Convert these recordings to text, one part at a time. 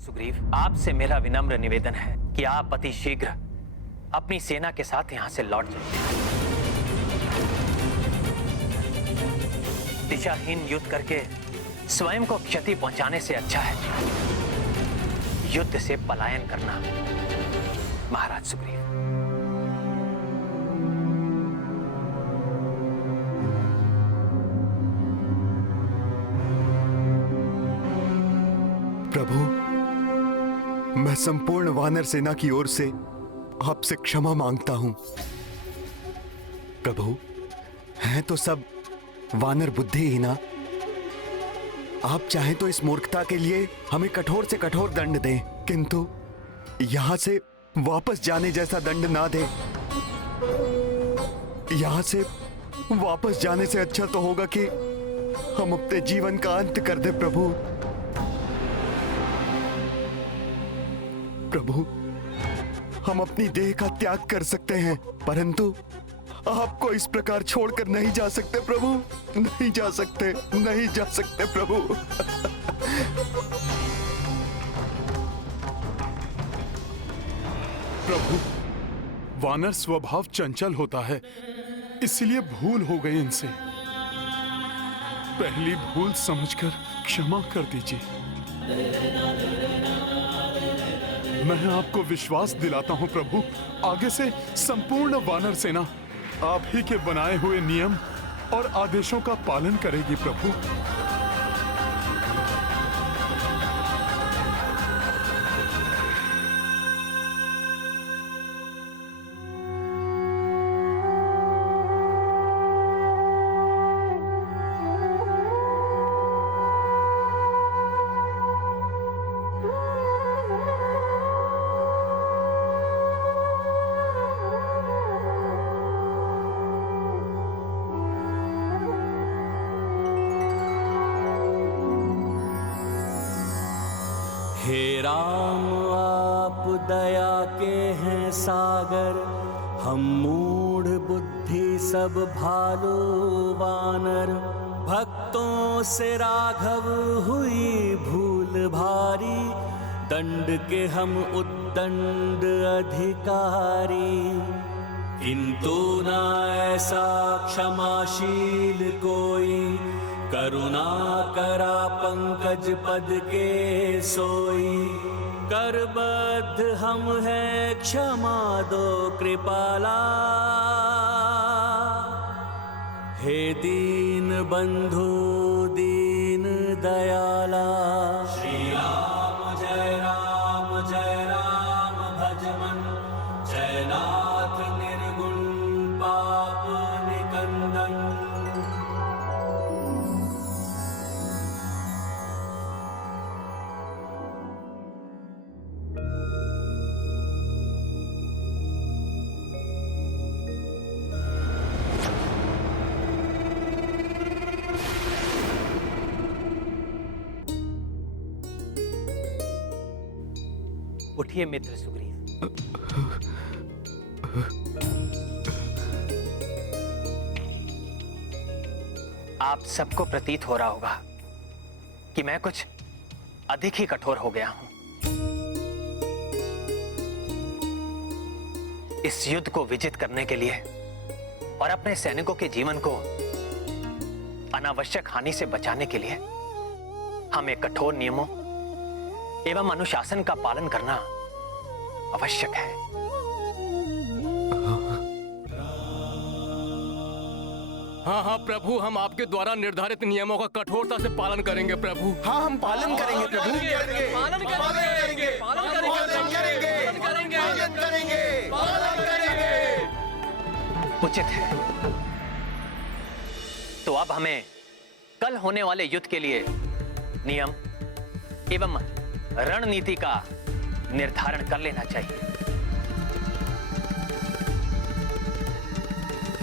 सुग्रीव, आपसे मेरा विनम्र निवेदन है कि आप अति शीघ्र अपनी सेना के साथ यहाँ से लौट जाइए। दिशाहीन युद्ध करके स्वयं को क्षति पहुंचाने से अच्छा है युद्ध से पलायन करना। महाराज सुग्रीव, प्रभु, मैं संपूर्ण वानर सेना की ओर से आपसे क्षमा मांगता हूं। प्रभु, हैं तो सब वानर बुद्धिहीना। आप चाहें तो इस मूर्खता के लिए हमें कठोर से कठोर दंड दें, किंतु यहां से वापस जाने जैसा दंड ना दें। यहां से वापस जाने से अच्छा तो होगा कि हम अपने जीवन का अंत कर दें। प्रभु, प्रभु, हम अपनी देह का त्याग कर सकते हैं, परंतु आपको इस प्रकार छोड़कर नहीं जा सकते। प्रभु, नहीं जा सकते, नहीं जा सकते प्रभु। प्रभु, वानर स्वभाव चंचल होता है, इसलिए भूल हो गई इनसे। पहली भूल समझकर क्षमा कर दीजिए। मैं आपको विश्वास दिलाता हूं प्रभु, आगे से संपूर्ण वानर सेना आप ही के बनाए हुए नियम और आदेशों का पालन करेगी। प्रभु, हे राम, आप दया के हैं सागर, हम मूढ़ बुद्धि सब भालू वानर। भक्तों से राघव हुई भूल भारी, दंड के हम उद्दंड अधिकारी। किंतु ना ऐसा क्षमाशील कोई, करुणा करा पंकज पद के सोई। करबद्ध हम हैं, क्षमा दो कृपाला। हे दीन बंधु दीन दयाला। श्री राम जय राम भज मन, जय नाथ निर्गुण पाप निकंदन। उठिए मित्र सुग्रीव। आप सबको प्रतीत हो रहा होगा कि मैं कुछ अधिक ही कठोर हो गया हूं। इस युद्ध को विजित करने के लिए और अपने सैनिकों के जीवन को अनावश्यक हानि से बचाने के लिए हमें कठोर नियमों एवं अनुशासन का पालन करना आवश्यक है। हाँ हाँ प्रभु, हम आपके द्वारा निर्धारित नियमों का कठोरता से पालन करेंगे प्रभु। हाँ, हम पालन करेंगे प्रभु। उचित है। तो अब हमें कल होने वाले युद्ध के लिए नियम एवं रणनीति का निर्धारण कर लेना चाहिए।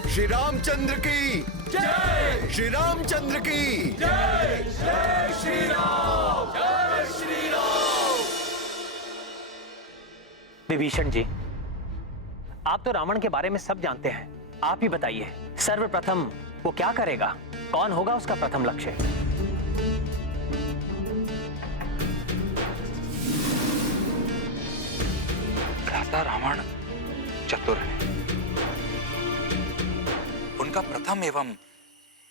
श्री रामचंद्र की जय, श्री रामचंद्र की जय, जय श्री राम, जय श्री राम। विभीषण जी, आप तो रावण के बारे में सब जानते हैं, आप ही बताइए सर्वप्रथम वो क्या करेगा, कौन होगा उसका प्रथम लक्ष्य? चतुर हैं। उनका प्रथम एवं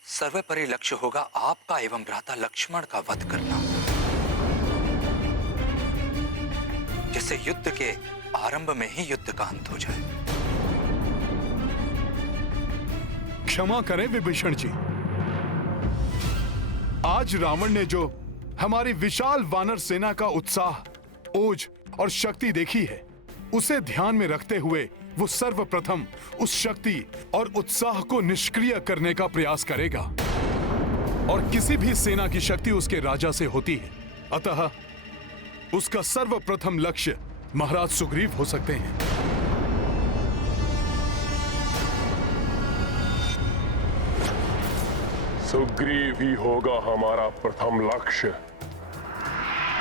सर्वोपरि लक्ष्य होगा आपका एवं भ्राता लक्ष्मण का वध करना, जिससे युद्ध के आरंभ में ही युद्ध का अंत हो जाए। क्षमा करें विभीषण जी, आज रावण ने जो हमारी विशाल वानर सेना का उत्साह, ओज और शक्ति देखी है, उसे ध्यान में रखते हुए वो सर्वप्रथम उस शक्ति और उत्साह को निष्क्रिय करने का प्रयास करेगा। और किसी भी सेना की शक्ति उसके राजा से होती है, अतः उसका सर्वप्रथम लक्ष्य महाराज सुग्रीव हो सकते हैं। सुग्रीव ही होगा हमारा प्रथम लक्ष्य।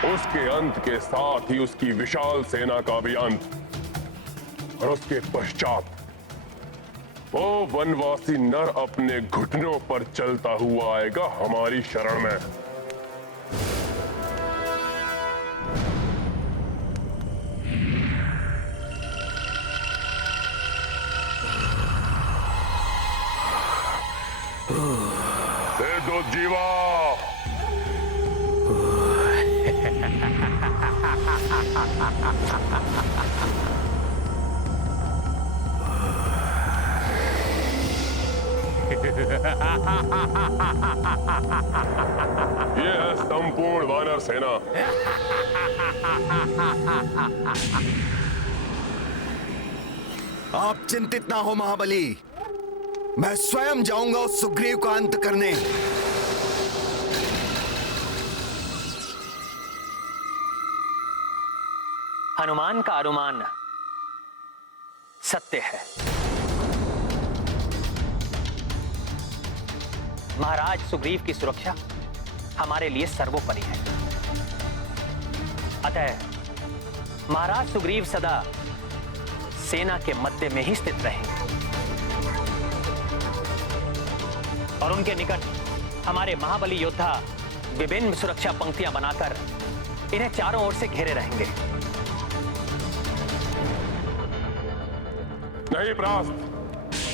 उसके अंत के साथ ही उसकी विशाल सेना का भी अंत, और उसके पश्चात वो वनवासी नर अपने घुटनों पर चलता हुआ आएगा हमारी शरण में। दे दो जीवा। ये है संपूर्ण वानर सेना। आप चिंतित ना हो महाबली, मैं स्वयं जाऊंगा उस सुग्रीव का अंत करने। हनुमान का अनुमान सत्य है। महाराज सुग्रीव की सुरक्षा हमारे लिए सर्वोपरि है। अतः महाराज सुग्रीव सदा सेना के मध्य में ही स्थित रहेंगे और उनके निकट हमारे महाबली योद्धा विभिन्न सुरक्षा पंक्तियां बनाकर इन्हें चारों ओर से घेरे रहेंगे। नहीं प्रास्त,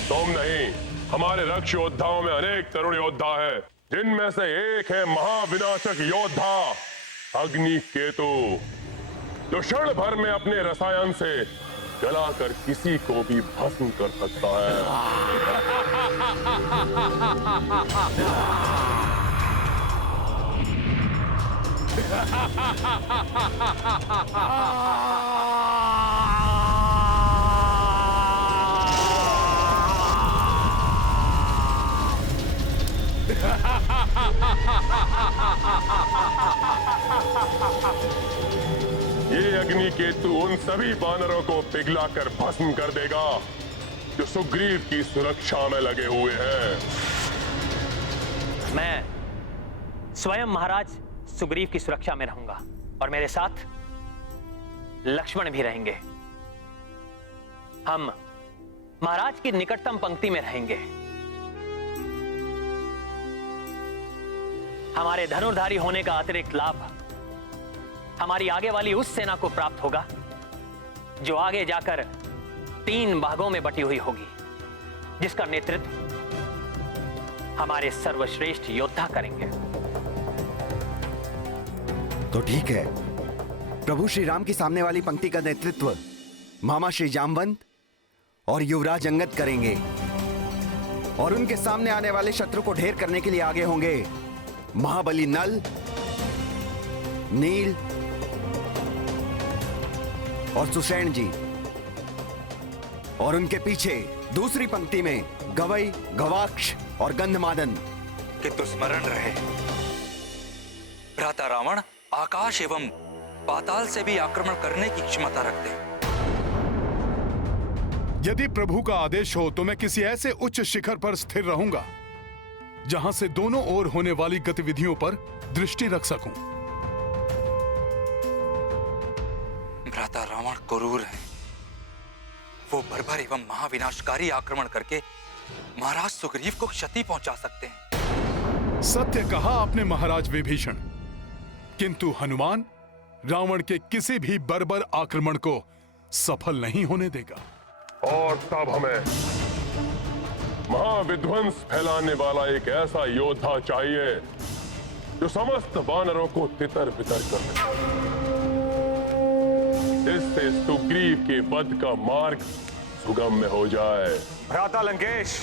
तुम नहीं, हमारे रक्ष योद्धाओं में अनेक तरुण योद्धा है, जिनमें से एक है महाविनाशक योद्धा अग्निकेतु, जो क्षण भर में अपने रसायन से जलाकर किसी को भी भस्म कर सकता है। ये अग्निकेतु उन सभी वानरों को पिघलाकर भस्म कर देगा जो सुग्रीव की सुरक्षा में लगे हुए हैं। मैं स्वयं महाराज सुग्रीव की सुरक्षा में रहूंगा और मेरे साथ लक्ष्मण भी रहेंगे। हम महाराज की निकटतम पंक्ति में रहेंगे। हमारे धनुर्धारी होने का अतिरिक्त लाभ हमारी आगे वाली उस सेना को प्राप्त होगा जो आगे जाकर 3 भागों में बटी हुई होगी, जिसका नेतृत्व हमारे सर्वश्रेष्ठ योद्धा करेंगे। तो ठीक है, प्रभु श्री राम की सामने वाली पंक्ति का नेतृत्व मामा श्री जामवंत और युवराज अंगद करेंगे और उनके सामने आने वाले शत्रु को ढेर करने के लिए आगे होंगे महाबली नल, नील और सुषेण जी, और उनके पीछे दूसरी पंक्ति में गवई, गवाक्ष और गंधमादन। किंतु स्मरण रहे, भ्राता रावण आकाश एवं पाताल से भी आक्रमण करने की क्षमता रखते हैं। यदि प्रभु का आदेश हो तो मैं किसी ऐसे उच्च शिखर पर स्थिर रहूंगा जहां से दोनों ओर होने वाली गतिविधियों पर दृष्टि रख सकूं। भ्राता रावण क्रूर है, वो बर्बर एवं महाविनाशकारी आक्रमण करके महाराज सुग्रीव को क्षति पहुंचा सकते हैं। सत्य कहा आपने महाराज विभीषण, किंतु हनुमान रावण के किसी भी बर्बर आक्रमण को सफल नहीं होने देगा। और तब हमें महाविध्वंस फैलाने वाला एक ऐसा योद्धा चाहिए जो समस्त वानरों को तितर बितर कर दे, जिससे सुग्रीव के वध का मार्ग सुगम्य हो जाए। भ्राता लंकेश,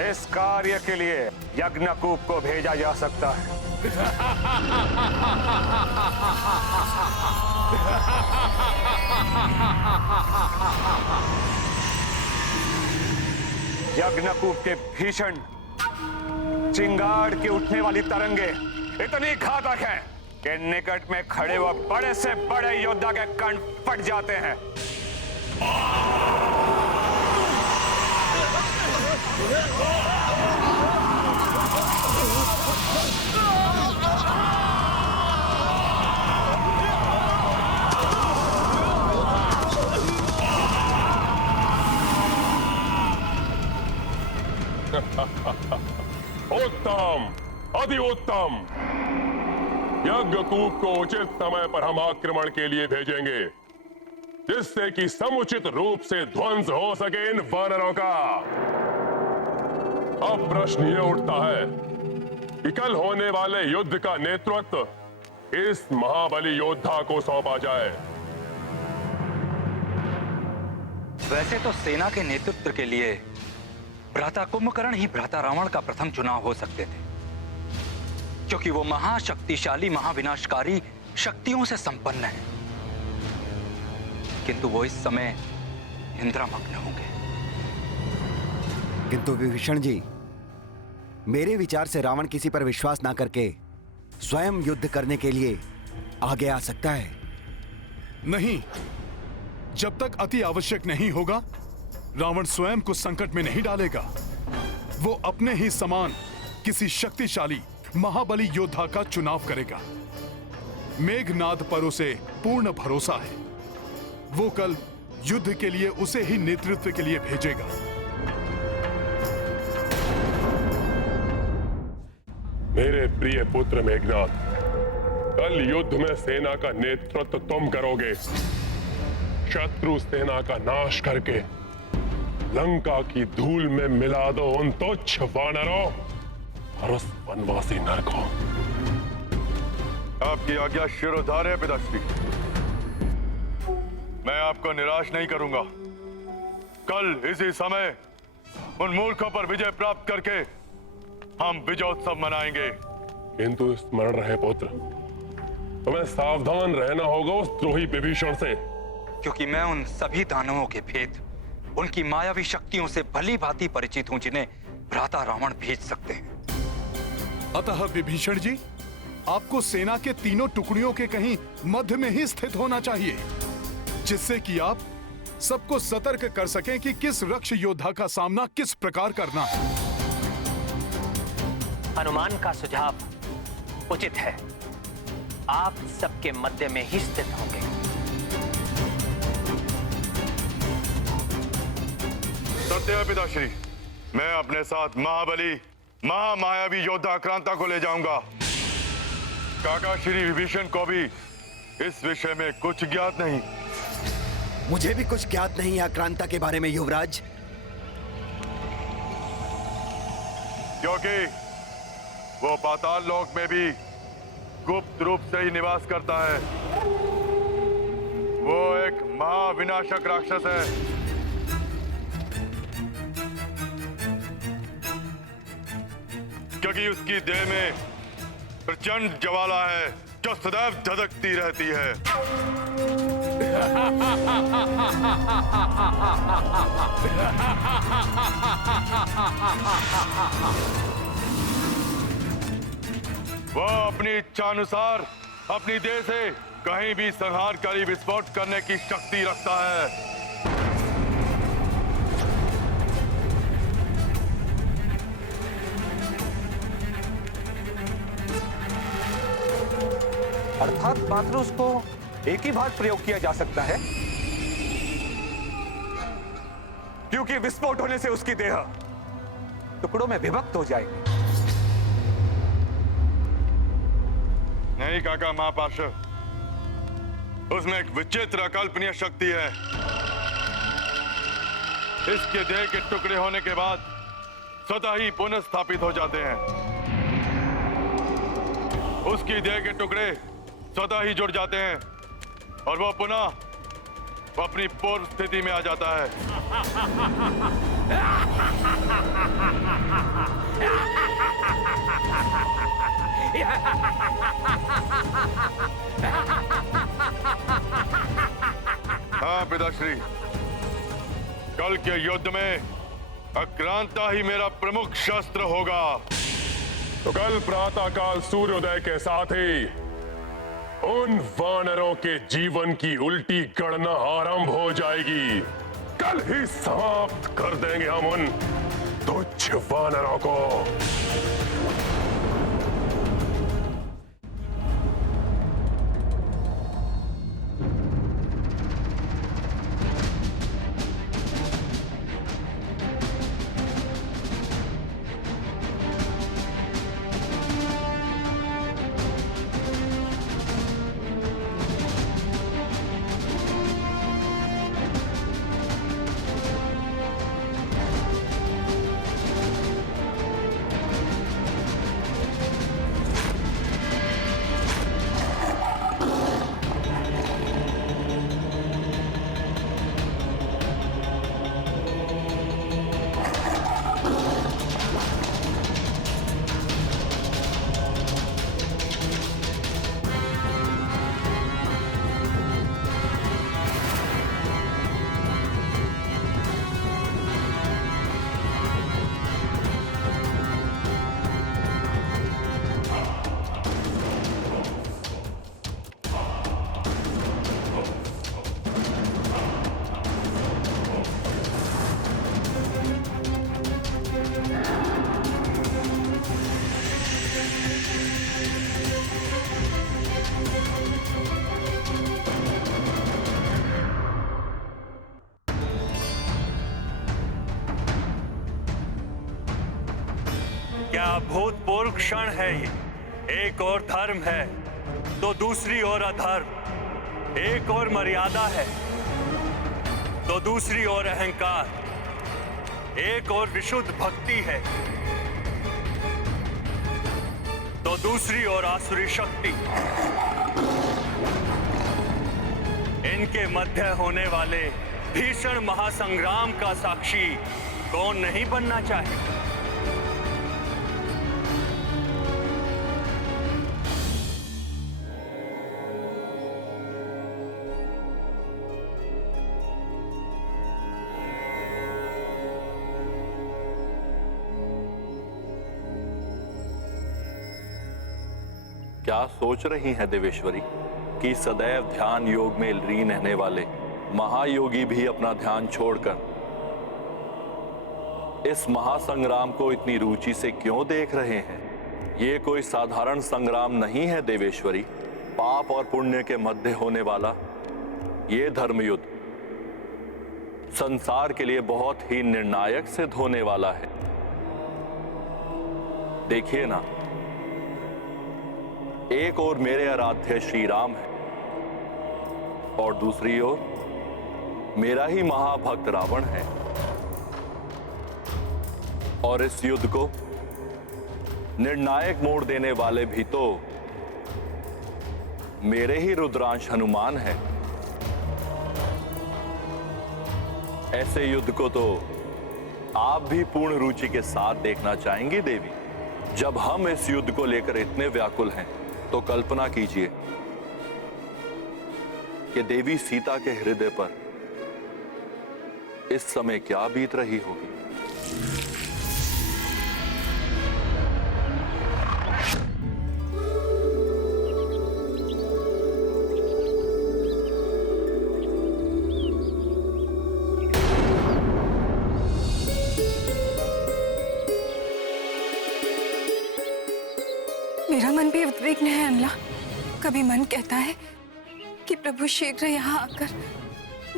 इस कार्य के लिए यज्ञकूप को भेजा जा सकता है। यज्ञकूप के भीषण चिंगाड़ की उठने वाली तरंगे इतनी घातक हैं कि निकट में खड़े हुए बड़े से बड़े योद्धा के कंठ फट जाते हैं। उत्तम, अति उत्तम। यज्ञकूप को उचित समय पर हम आक्रमण के लिए भेजेंगे, जिससे कि समुचित रूप से ध्वंस हो सके इन वानरों का। अब प्रश्न ये उठता है कि कल होने वाले युद्ध का नेतृत्व इस महाबली योद्धा को सौंपा जाए। वैसे तो सेना के नेतृत्व के लिए भ्राता कुंभकर्ण ही भ्राता रावण का प्रथम चुनाव हो सकते थे, क्योंकि वो महाशक्तिशाली महाविनाशकारी शक्तियों से संपन्न है। किंतु वो इस समय इंद्रमग्न होंगे। किंतु विभीषण जी, मेरे विचार से रावण किसी पर विश्वास ना करके स्वयं युद्ध करने के लिए आगे आ सकता है। नहीं, जब तक अति आवश्यक नहीं होगा, रावण स्वयं को संकट में नहीं डालेगा। वो अपने ही समान किसी शक्तिशाली महाबली योद्धा का चुनाव करेगा। मेघनाद पर उसे पूर्ण भरोसा है। वो कल युद्ध के लिए उसे ही नेतृत्व के लिए भेजेगा। मेरे प्रिय पुत्र मेघनाद, कल युद्ध में सेना का नेतृत्व तुम करोगे। शत्रु सेना का नाश करके लंका की धूल में मिला दो उन तुच्छ वानरों और उस वनवासी नर को। आपकी आज्ञा शिरोधार्य पिताश्री। मैं आपको निराश नहीं करूंगा। कल इसी समय उन मूर्खों पर विजय प्राप्त करके हम विजयोत्सव मनाएंगे। किंतु स्मरण रहे पुत्र, तुम्हें सावधान रहना होगा उस द्रोही विभीषण से, क्योंकि मैं उन सभी दानवों के भेद, उनकी मायावी शक्तियों से भली भांति परिचित हूं, जिन्हें भ्राता रावण भेज सकते हैं। अतः विभीषण जी, आपको सेना के तीनों टुकड़ियों के कहीं मध्य में ही स्थित होना चाहिए, जिससे कि आप सबको सतर्क कर सकें कि किस रक्ष योद्धा का सामना किस प्रकार करना है। हनुमान का सुझाव उचित है। आप सबके मध्य में ही स्थित होंगे। सत्य है पिताश्री। मैं अपने साथ महाबली महामायावी योद्धा आक्रांता को ले जाऊंगा। काका श्री विभीषण को भी इस विषय में कुछ ज्ञात नहीं। मुझे भी कुछ ज्ञात नहीं है आक्रांता के बारे में युवराज, क्योंकि वो पाताल लोक में भी गुप्त रूप से ही निवास करता है। वो एक महाविनाशक राक्षस है। क्योंकि उसकी देह में प्रचंड ज्वाला है जो सदैव धधकती रहती है। वह अपनी इच्छानुसार अपनी देह से कहीं भी संहारकारी विस्फोट करने की शक्ति रखता है। अर्थात मात्र उसको एक ही बार प्रयोग किया जा सकता है, क्योंकि विस्फोट होने से उसकी देह टुकड़ों में विभक्त हो जाएगी। नहीं काका महापार्षद, उसमें एक विचित्र अकल्पनीय शक्ति है। इसके देह के टुकड़े होने के बाद स्वतः ही पुनः स्थापित हो जाते हैं। उसकी देह के टुकड़े स्वतः ही जुड़ जाते हैं और वह पुनः अपनी पूर्व स्थिति में आ जाता है। हाँ पिताश्री, कल के युद्ध में अक्रांता ही मेरा प्रमुख शस्त्र होगा। तो कल प्रातःकाल सूर्योदय के साथ ही उन वानरों के जीवन की उल्टी गणना आरंभ हो जाएगी। कल ही समाप्त कर देंगे हम उन तुच्छ वानरों को। क्या अभूतपूर्व क्षण है ये। एक और धर्म है तो दूसरी ओर अधर्म, एक और मर्यादा है तो दूसरी ओर अहंकार, एक और विशुद्ध भक्ति है तो दूसरी ओर आसुरी शक्ति। इनके मध्य होने वाले भीषण महासंग्राम का साक्षी कौन नहीं बनना चाहे। क्या सोच रही हैं देवेश्वरी कि सदैव ध्यान योग में लीन रहने वाले महायोगी भी अपना ध्यान छोड़कर इस महासंग्राम को इतनी रुचि से क्यों देख रहे हैं? ये कोई साधारण संग्राम नहीं है देवेश्वरी। पाप और पुण्य के मध्य होने वाला ये धर्मयुद्ध संसार के लिए बहुत ही निर्णायक सिद्ध होने वाला है। देखिए ना, एक ओर मेरे आराध्य श्री राम है और दूसरी ओर मेरा ही महाभक्त रावण है। और इस युद्ध को निर्णायक मोड़ देने वाले भी तो मेरे ही रुद्रांश हनुमान है। ऐसे युद्ध को तो आप भी पूर्ण रुचि के साथ देखना चाहेंगी देवी। जब हम इस युद्ध को लेकर इतने व्याकुल हैं तो कल्पना कीजिए कि देवी सीता के हृदय पर इस समय क्या बीत रही होगी। मेरा मन भी उद्विग्न है अनला। कभी मन कहता है कि प्रभु शीघ्र यहाँ आकर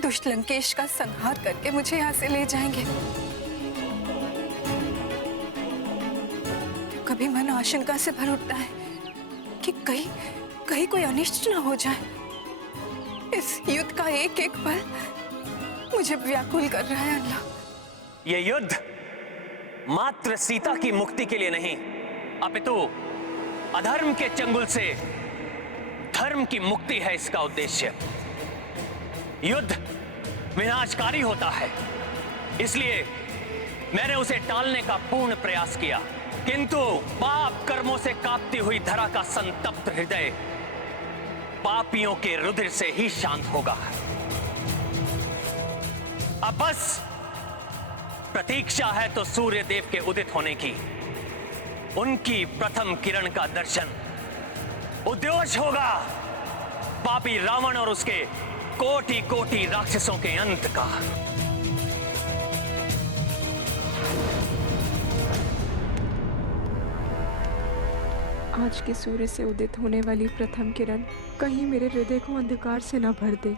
दुष्ट लंकेश का संहार करके मुझे यहाँ से ले जाएंगे। कभी मन आशंका से भर उठता है कि कहीं कोई अनिष्ट ना हो जाए। इस युद्ध का एक एक पल मुझे व्याकुल कर रहा है अल्लाह। ये युद्ध मात्र सीता की मुक्ति के लिए नहीं, अपितु अधर्म के चंगुल से धर्म की मुक्ति है इसका उद्देश्य। युद्ध विनाशकारी होता है, इसलिए मैंने उसे टालने का पूर्ण प्रयास किया, किंतु पाप कर्मों से कांपती हुई धरा का संतप्त हृदय पापियों के रुधिर से ही शांत होगा। अब बस प्रतीक्षा है तो सूर्य देव के उदित होने की। उनकी प्रथम किरण का दर्शन उद्योष होगा पापी रावण और उसके कोटि कोटि राक्षसों के अंत का। आज के सूर्य से उदित होने वाली प्रथम किरण कहीं मेरे हृदय को अंधकार से न भर दे।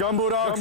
जम्बूराक्ष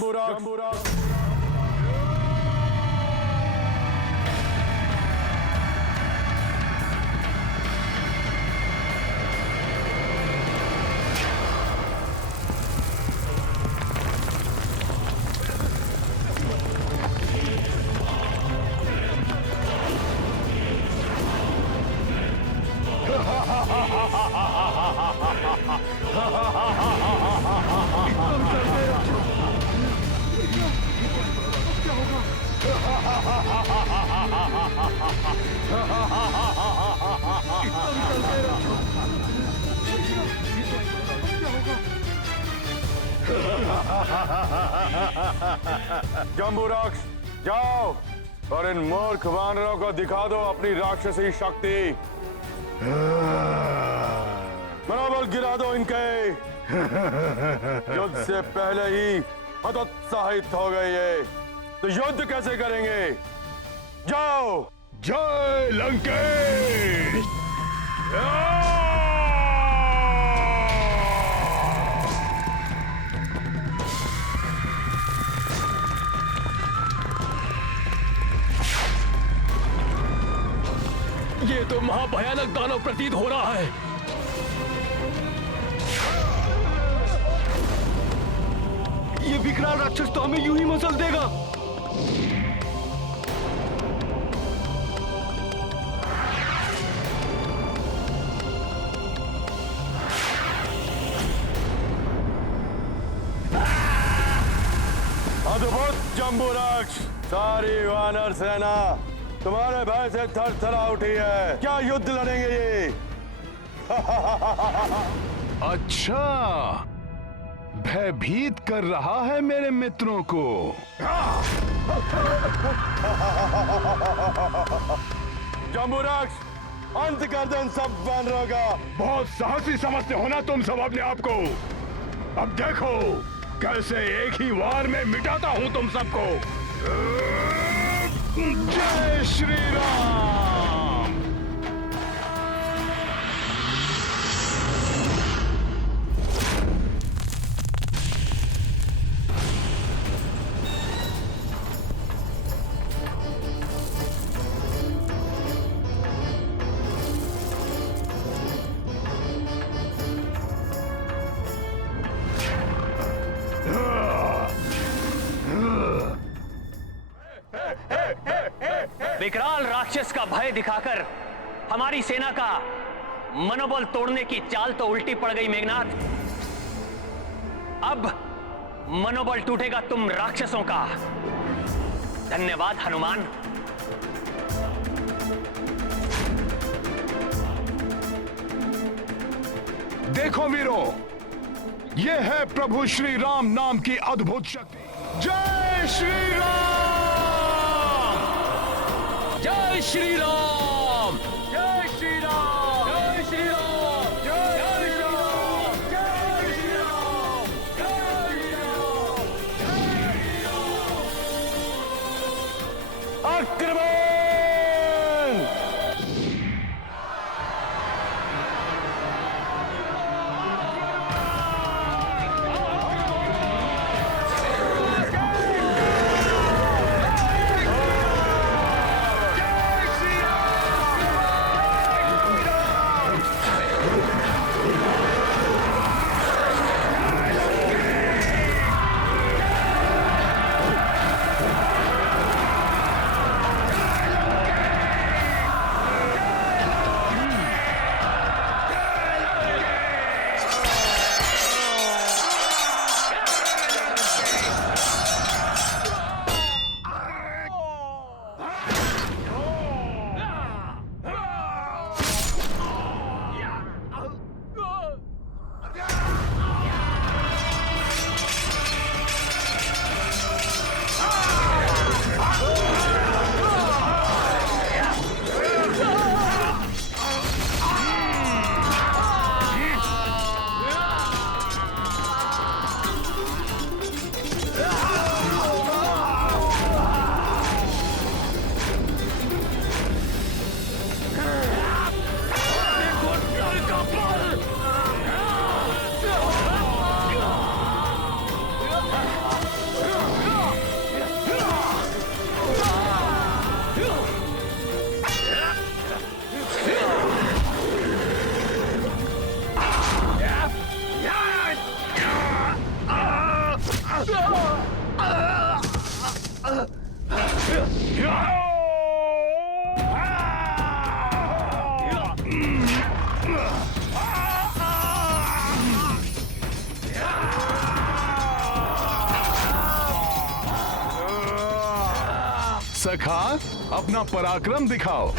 जम्बूराक्ष जाओ और इन मूर्ख वानरों को दिखा दो अपनी राक्षसी शक्ति। मनोबल गिरा दो इनके। युद्ध से पहले ही हतोत्साहित हो गए ये, तो युद्ध कैसे करेंगे? जाओ। जय लंकेश। ये तो महाभयानक दानव प्रतीत हो रहा है। ये विकराल राक्षस तो हमें यूं ही मसल देगा। अद्भुत जम्बूराक्ष, सारी वानर सेना तुम्हारे भय से थरथरा उठी है। क्या युद्ध लड़ेंगे ये? अच्छा, भयभीत कर रहा है मेरे मित्रों को। जम्बूराक्ष, अंत कर दे इन सब वानरों का। बहुत साहसी समझते हो ना तुम सब अपने आप को। अब देखो कैसे एक ही वार में मिटाता हूं तुम सबको। जय श्री राम। विकराल राक्षस का भय दिखाकर हमारी सेना का मनोबल तोड़ने की चाल तो उल्टी पड़ गई मेघनाथ। अब मनोबल टूटेगा तुम राक्षसों का। धन्यवाद हनुमान। देखो वीरों, ये है प्रभु श्री राम नाम की अद्भुत शक्ति। जय श्री राम। जय श्री राम। जय श्री राम। जय श्री राम। जय श्री राम। जय श्री राम। जय श्री राम। जय श्री राम। आक्रमण! सखा, अपना पराक्रम दिखाओ।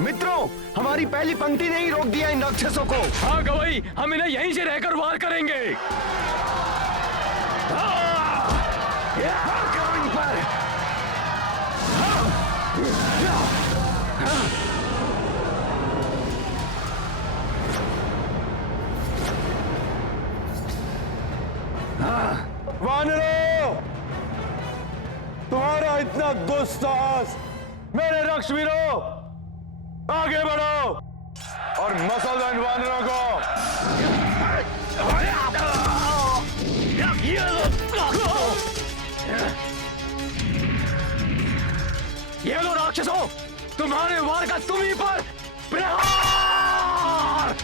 मित्रों, हमारी पहली पंक्ति ने ही रोक दिया इन राक्षसों को। हाँ गवई, हम इन्हें यहीं से रहकर वार करेंगे। वानरों, तुम्हारा इतना दुस्साहस! मेरे रक्षवीरों, आगे बढ़ो और मसल दो इन वानरों को। ये लो राक्षसों, तुम्हारे वार का तुम्हीं पर प्रहार!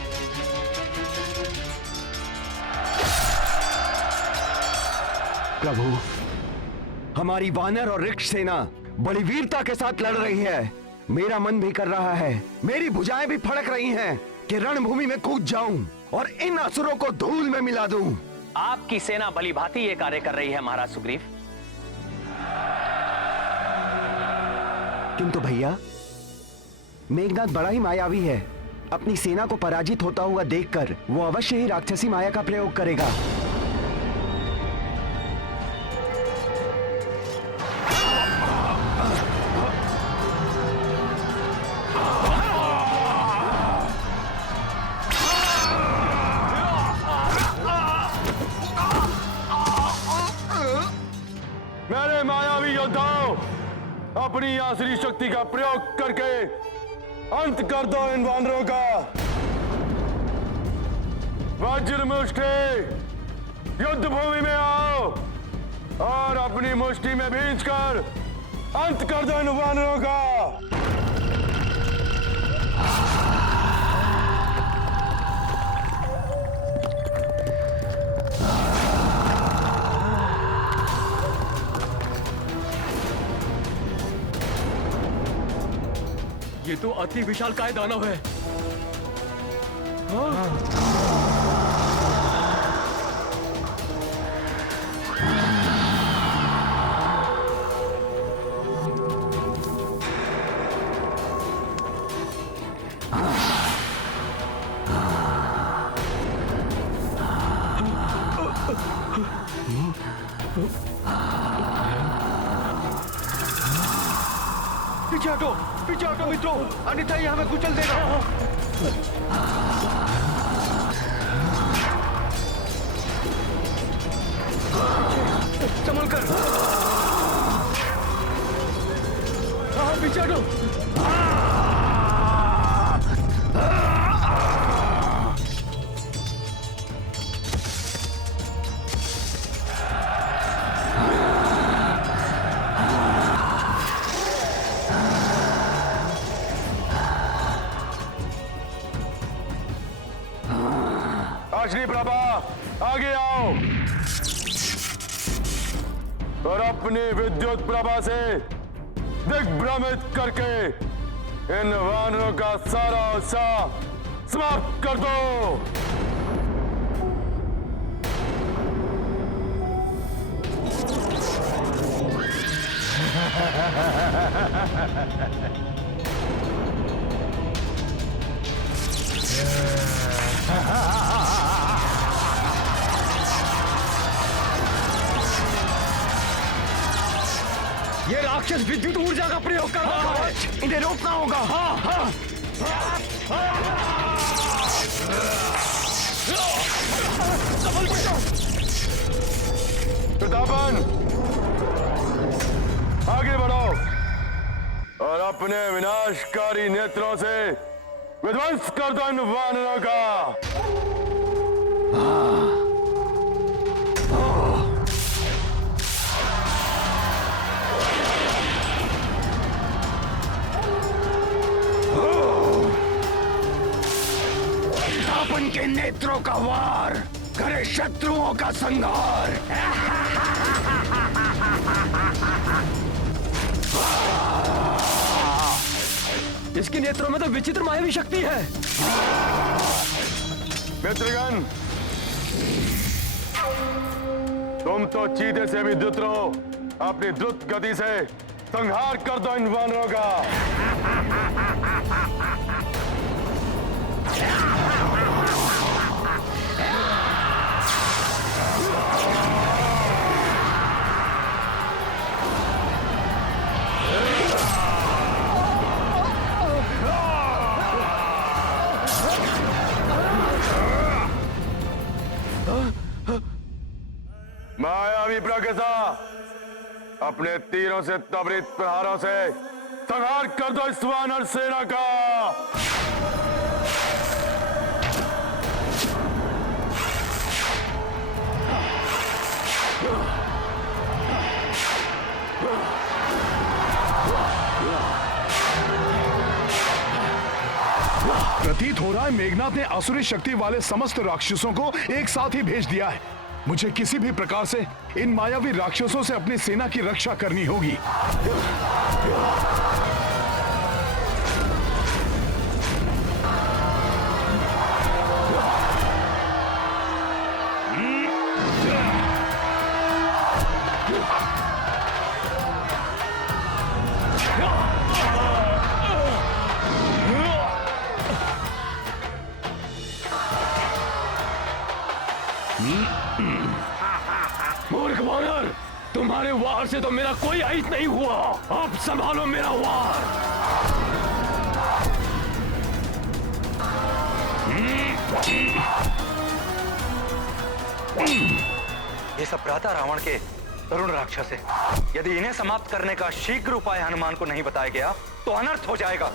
प्रभु, हमारी वानर और रिक्ष सेना बड़ी वीरता के साथ लड़ रही है। मेरा मन भी कर रहा है, मेरी भुजाएं भी फड़क रही हैं कि रणभूमि में कूद जाऊं और इन असुरों को धूल में मिला दूं। आपकी सेना भली भांति ये कार्य कर रही है महाराज सुग्रीव। किंतु भैया, मेघनाद बड़ा ही मायावी है। अपनी सेना को पराजित होता हुआ देखकर वो अवश्य ही राक्षसी माया का प्रयोग करेगा। मेरे मायावी योद्धाओं, अपनी आसुरी शक्ति का प्रयोग करके अंत कर दो इन वानरों का। वज्र मुष्टि, युद्ध भूमि में आओ और अपनी मुष्टि में भींचकर अंत कर दो इन वानरों का। ये तो अति विशालकाय दानव है। पीछे हटो मित्रों, अन्यथा ये हमें कुचल देगा। संभल कर। पीछे हटो। अश्विनी प्रभा, आगे आओ और अपनी विद्युत प्रभा से दिग्भ्रमित करके इन वानरों का सारा उत्साह समाप्त कर दो। ये राक्षस विद्युत ऊर्जा का प्रयोग कर रहा है। इन्हें रोकना होगा। हाँ हाँ। प्रतापन, आगे बढ़ो और अपने विनाशकारी नेत्रों से विध्वंस कर दो इन वानरों का। प्रतापन के नेत्रों का वार करे शत्रुओं का संहार। इसके नेत्रों में तो विचित्र मायावी शक्ति है। मित्रगण, तुम तो चीते से भी द्रुत रहो। अपनी द्रुत गति से संहार कर दो इन वानरों का। मायावी प्रकृसा अपने तीरों से त्वरित प्रहारों से संहार कर दो इस वानर सेना का। प्रतीत हो रहा है मेघनाथ ने असुरी शक्ति वाले समस्त राक्षसों को एक साथ ही भेज दिया है। मुझे किसी भी प्रकार से इन मायावी राक्षसों से अपनी सेना की रक्षा करनी होगी। मूर्ख वानर, तुम्हारे वार से तो मेरा कोई अहित नहीं हुआ। अब संभालो मेरा वार। ये सब भ्राता रावण के तरुण राक्षस है। यदि इन्हें समाप्त करने का शीघ्र उपाय हनुमान को नहीं बताया गया तो अनर्थ हो जाएगा।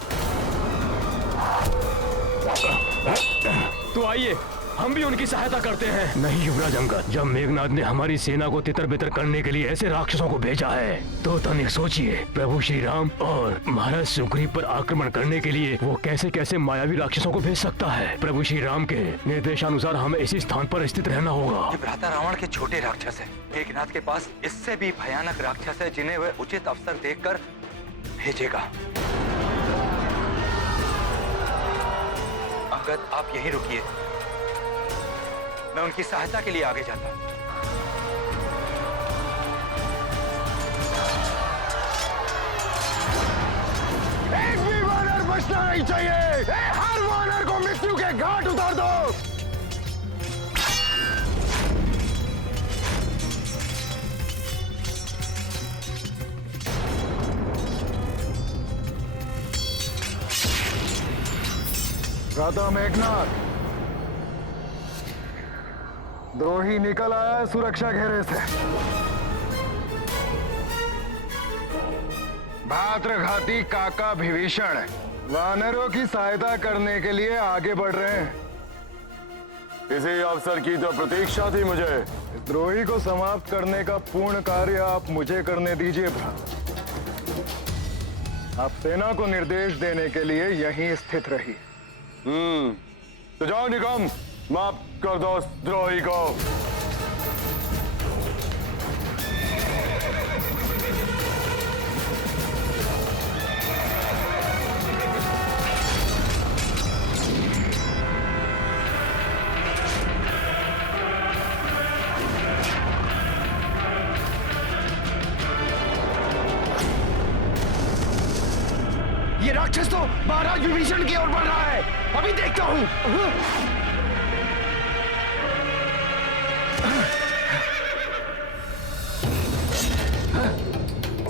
तो आइए हम भी उनकी सहायता करते हैं। नहीं युवराज अंगद, जब मेघनाथ ने हमारी सेना को तितर बितर करने के लिए ऐसे राक्षसों को भेजा है तो तनिक सोचिए, प्रभु श्री राम और महाराज सुग्रीव पर आक्रमण करने के लिए वो कैसे कैसे मायावी राक्षसों को भेज सकता है। प्रभु श्री राम के निर्देशानुसार हमें इसी स्थान पर स्थित रहना होगा। ये भ्राता रावण के छोटे राक्षस है। मेघनाथ के पास इससे भी भयानक राक्षस है जिन्हें वह उचित अवसर देखकर भेजेगा। अंगद, आप यहीं रुकिए, मैं उनकी सहायता के लिए आगे जाता हूं। एक भी वानर बचना नहीं चाहिए। हर वानर को मृत्यु के घाट उतार दो। राधा मेघनाथ, द्रोही निकल आया है सुरक्षा घेरे से। भाद्रघाती काका विभीषण वानरों की सहायता करने के लिए आगे बढ़ रहे हैं। इसी अवसर की तो प्रतीक्षा थी मुझे। द्रोही को समाप्त करने का पूर्ण कार्य आप मुझे करने दीजिए भ्राता। आप सेना को निर्देश देने के लिए यहीं स्थित रहिए। तो जाओ निकम, माफ कर दो उस द्रोही को। ये राक्षस तो महाराज विभीषण की ओर बढ़ रहा है। अभी देखता हूँ।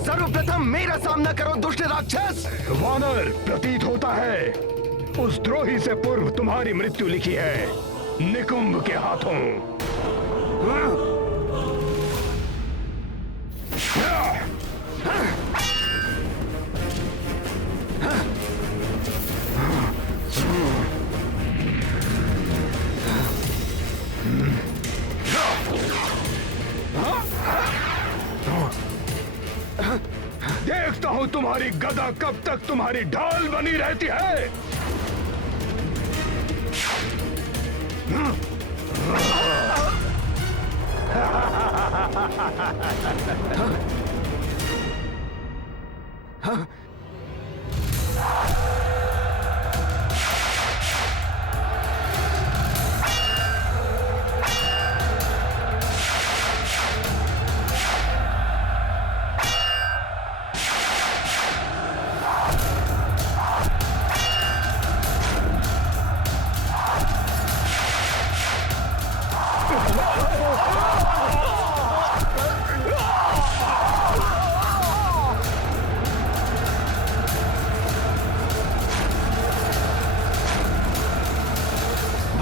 सर्वप्रथम मेरा सामना करो दुष्ट राक्षस। वानर, प्रतीत होता है उस द्रोही से पूर्व तुम्हारी मृत्यु लिखी है निकुंभ के हाथों। देखता हूं तुम्हारी गदा कब तक तुम्हारी ढाल बनी रहती है।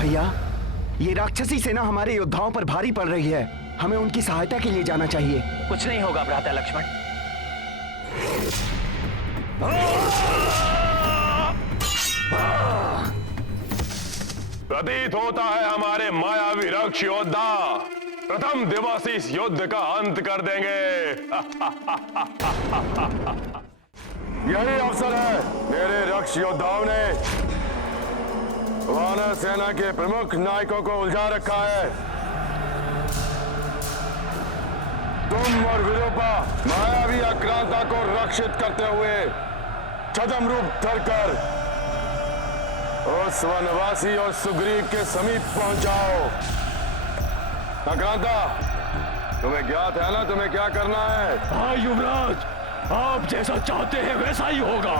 भैया, ये राक्षसी सेना हमारे योद्धाओं पर भारी पड़ रही है। हमें उनकी सहायता के लिए जाना चाहिए। कुछ नहीं होगा भ्राता लक्ष्मण। प्रतीत होता है हमारे मायावी रक्ष योद्धा प्रथम दिवस इस युद्ध का अंत कर देंगे। यही अवसर है। मेरे रक्ष योद्धाओं ने वानर सेना के प्रमुख नायकों को उलझा रखा है। तुम और विरूपा मायावी आक्रांता को रक्षित करते हुए छद्म रूप धरकर उस वनवासी और सुग्रीव के समीप पहुंच जाओ। आक्रांता, तुम्हें ज्ञात है ना तुम्हें क्या करना है? हाँ युवराज, आप जैसा चाहते हैं वैसा ही होगा।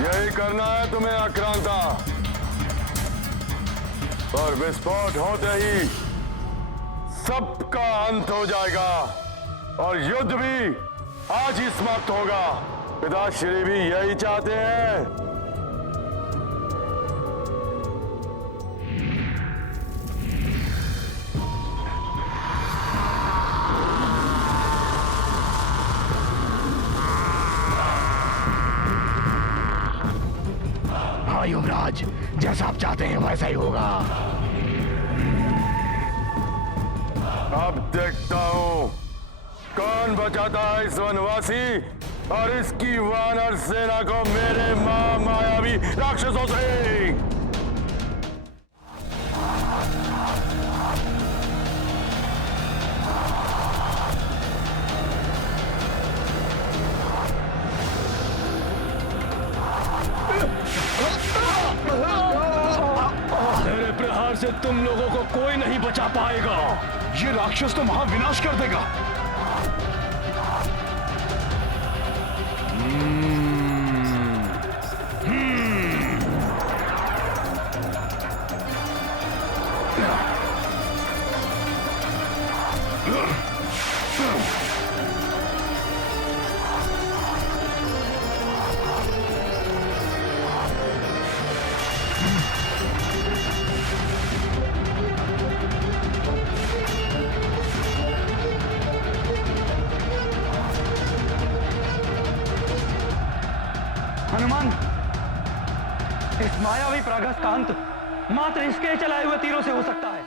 यही करना है तुम्हें आक्रांता। और विस्फोट होते ही सबका अंत हो जाएगा और युद्ध भी आज ही समाप्त होगा। पिताश्री भी यही चाहते हैं। हाँ युवराज, जैसा आप चाहते हैं वैसा ही होगा। अब देखता हूं कौन बचाता है इस वनवासी और इसकी वानर सेना को मेरे मायावी राक्षसों से। मेरे प्रहार से तुम लोगों को कोई नहीं बचा पाएगा। ये राक्षस तो महाविनाश कर देगा। हनुमान, इस मायावी प्रागस का अंत मात्र इसके चलाए हुए तीरों से हो सकता है।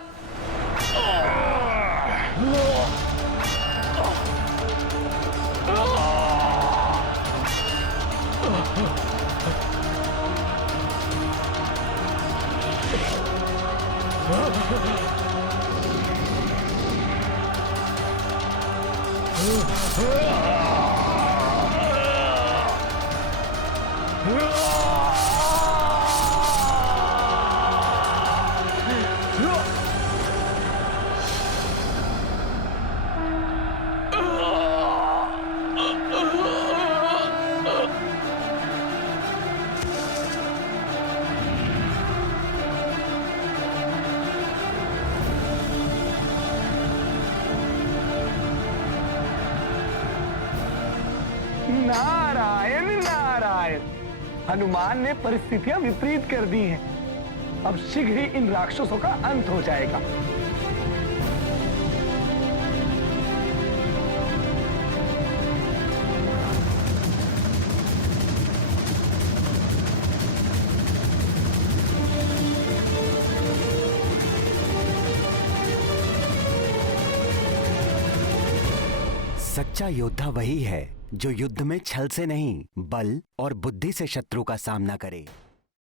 नारायण नारायण, हनुमान ने परिस्थितियां विपरीत कर दी हैं। अब शीघ्र ही इन राक्षसों का अंत हो जाएगा। सच्चा योद्धा वही है जो युद्ध में छल से नहीं बल और बुद्धि से शत्रु का सामना करे।